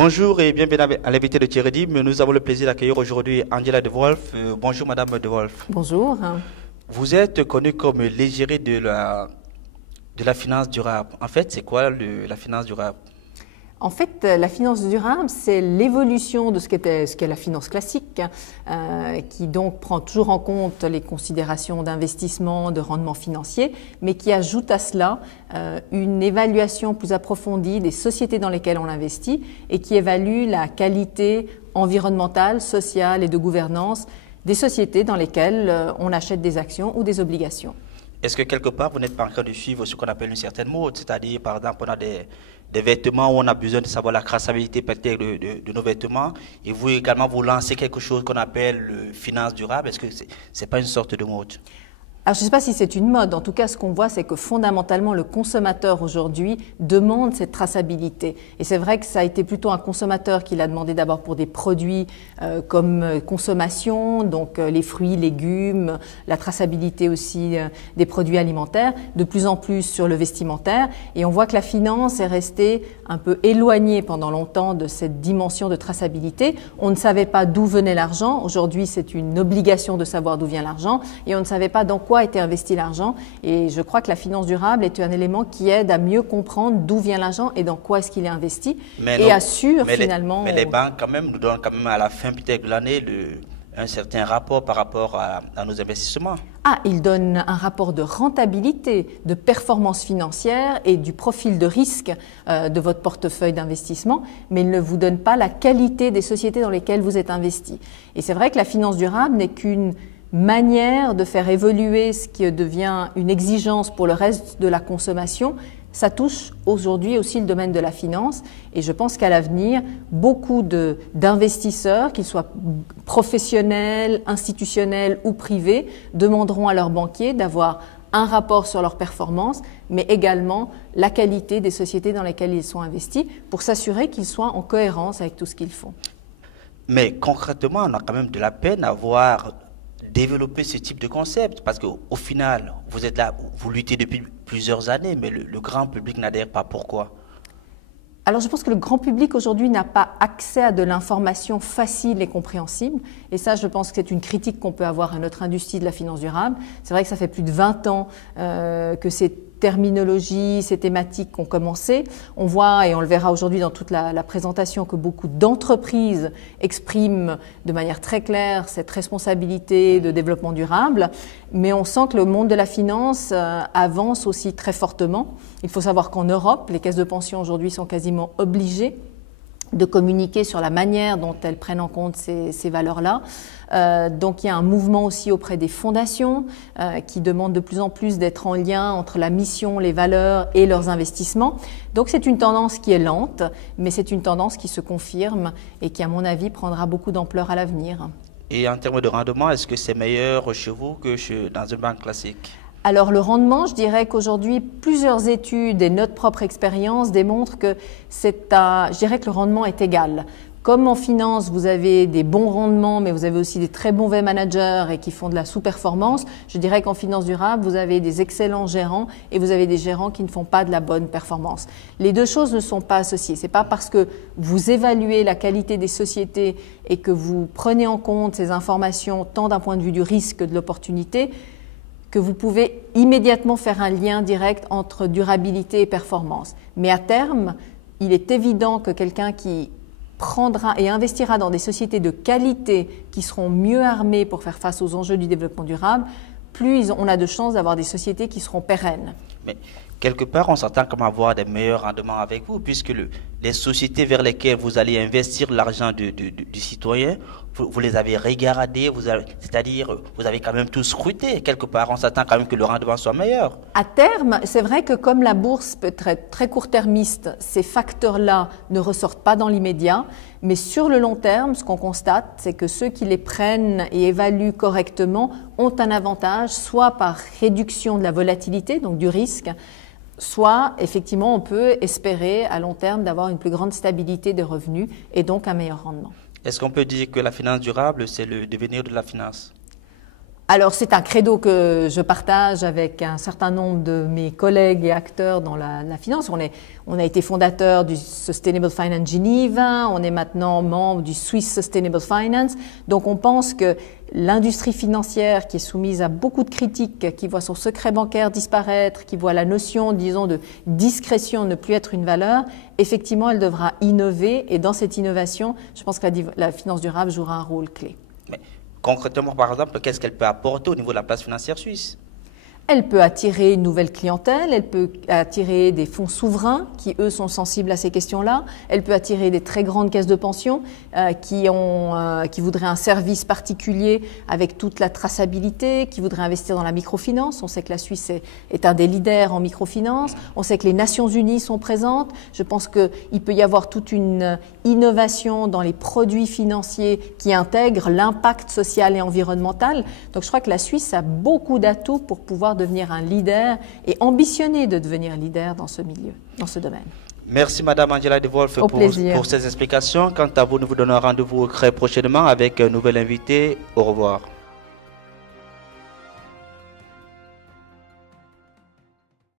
Bonjour et bienvenue à l'invité de Thierry Dim. Nous avons le plaisir d'accueillir aujourd'hui Angela De Wolf. Bonjour Madame De Wolf. Bonjour. Vous êtes connue comme l'égérie de la finance durable. En fait, c'est quoi la finance durable? En fait, la finance durable, c'est l'évolution de ce qu'est la finance classique, qui donc prend toujours en compte les considérations d'investissement, de rendement financier, mais qui ajoute à cela une évaluation plus approfondie des sociétés dans lesquelles on investit et qui évalue la qualité environnementale, sociale et de gouvernance des sociétés dans lesquelles on achète des actions ou des obligations. Est-ce que quelque part, vous n'êtes pas en train de suivre ce qu'on appelle une certaine mode? C'est-à-dire, par exemple, on a des vêtements où on a besoin de savoir la traçabilité peut-être de nos vêtements. Et vous également, vous lancez quelque chose qu'on appelle finance durable. Est-ce que c'est pas une sorte de mode? Alors, je ne sais pas si c'est une mode. En tout cas, ce qu'on voit, c'est que fondamentalement, le consommateur aujourd'hui demande cette traçabilité. Et c'est vrai que ça a été plutôt un consommateur qui l'a demandé d'abord pour des produits comme consommation, donc les fruits, légumes, la traçabilité aussi des produits alimentaires, de plus en plus sur le vestimentaire. Et on voit que la finance est restée un peu éloignée pendant longtemps de cette dimension de traçabilité. On ne savait pas d'où venait l'argent. Aujourd'hui, c'est une obligation de savoir d'où vient l'argent. Et on ne savait pas dans quoi était investi l'argent, et je crois que la finance durable est un élément qui aide à mieux comprendre d'où vient l'argent et dans quoi est-ce qu'il est investi, et assure finalement... Mais les banques quand même nous donnent quand même à la fin peut-être de l'année un certain rapport par rapport à nos investissements. Ah, ils donnent un rapport de rentabilité, de performance financière et du profil de risque de votre portefeuille d'investissement, mais ils ne vous donnent pas la qualité des sociétés dans lesquelles vous êtes investi. Et c'est vrai que la finance durable n'est qu'une manière de faire évoluer ce qui devient une exigence pour le reste de la consommation. Ça touche aujourd'hui aussi le domaine de la finance, et je pense qu'à l'avenir, beaucoup d'investisseurs, qu'ils soient professionnels, institutionnels ou privés, demanderont à leurs banquiers d'avoir un rapport sur leur performance, mais également la qualité des sociétés dans lesquelles ils sont investis, pour s'assurer qu'ils soient en cohérence avec tout ce qu'ils font. Mais concrètement, on a quand même de la peine à voir développer ce type de concept, parce qu'au final, vous êtes là, vous luttez depuis plusieurs années, mais le grand public n'adhère pas. Pourquoi? Alors je pense que le grand public aujourd'hui n'a pas accès à de l'information facile et compréhensible, et ça je pense que c'est une critique qu'on peut avoir à notre industrie de la finance durable. C'est vrai que ça fait plus de 20 ans que ces terminologies, ces thématiques ont commencé. On voit, et on le verra aujourd'hui dans toute la présentation, que beaucoup d'entreprises expriment de manière très claire cette responsabilité de développement durable, mais on sent que le monde de la finance avance aussi très fortement. Il faut savoir qu'en Europe, les caisses de pension aujourd'hui sont quasiment obligées de communiquer sur la manière dont elles prennent en compte ces valeurs-là. Donc il y a un mouvement aussi auprès des fondations qui demandent de plus en plus d'être en lien entre la mission, les valeurs et leurs investissements. Donc c'est une tendance qui est lente, mais c'est une tendance qui se confirme et qui, à mon avis, prendra beaucoup d'ampleur à l'avenir. Et en termes de rendement, est-ce que c'est meilleur chez vous que dans une banque classique? Alors le rendement, je dirais qu'aujourd'hui, plusieurs études et notre propre expérience démontrent que je dirais que le rendement est égal. Comme en finance, vous avez des bons rendements, mais vous avez aussi des très mauvais managers et qui font de la sous-performance, je dirais qu'en finance durable, vous avez des excellents gérants et vous avez des gérants qui ne font pas de la bonne performance. Les deux choses ne sont pas associées. Ce n'est pas parce que vous évaluez la qualité des sociétés et que vous prenez en compte ces informations tant d'un point de vue du risque que de l'opportunité que vous pouvez immédiatement faire un lien direct entre durabilité et performance. Mais à terme, il est évident que quelqu'un qui prendra et investira dans des sociétés de qualité qui seront mieux armées pour faire face aux enjeux du développement durable, plus on a de chances d'avoir des sociétés qui seront pérennes. Mais quelque part, on s'attend comme avoir des meilleurs rendements avec vous, puisque les sociétés vers lesquelles vous allez investir l'argent du citoyen, vous les avez regardées, c'est-à-dire vous avez quand même tout scruté. Quelque part, on s'attend quand même que le rendement soit meilleur. À terme, c'est vrai que comme la bourse peut être très court-termiste, ces facteurs-là ne ressortent pas dans l'immédiat. Mais sur le long terme, ce qu'on constate, c'est que ceux qui les prennent et évaluent correctement ont un avantage, soit par réduction de la volatilité, donc du risque, soit effectivement on peut espérer à long terme d'avoir une plus grande stabilité des revenus et donc un meilleur rendement. Est-ce qu'on peut dire que la finance durable, c'est le devenir de la finance? Alors c'est un credo que je partage avec un certain nombre de mes collègues et acteurs dans la finance. On a été fondateur du Sustainable Finance Geneva, on est maintenant membre du Swiss Sustainable Finance. Donc on pense que l'industrie financière qui est soumise à beaucoup de critiques, qui voit son secret bancaire disparaître, qui voit la notion, disons, de discrétion ne plus être une valeur, effectivement elle devra innover et dans cette innovation, je pense que la finance durable jouera un rôle clé. Mais concrètement, par exemple, qu'est-ce qu'elle peut apporter au niveau de la place financière suisse? Elle peut attirer une nouvelle clientèle, elle peut attirer des fonds souverains qui, eux, sont sensibles à ces questions-là. Elle peut attirer des très grandes caisses de pension qui voudraient un service particulier avec toute la traçabilité, qui voudraient investir dans la microfinance. On sait que la Suisse est un des leaders en microfinance. On sait que les Nations Unies sont présentes. Je pense qu'il peut y avoir toute une innovation dans les produits financiers qui intègrent l'impact social et environnemental. Donc je crois que la Suisse a beaucoup d'atouts pour pouvoir devenir un leader et ambitionner de devenir leader dans ce milieu, dans ce domaine. Merci Madame Angela De Wolf pour ces explications. Quant à vous, nous vous donnons rendez-vous très prochainement avec un nouvel invité. Au revoir.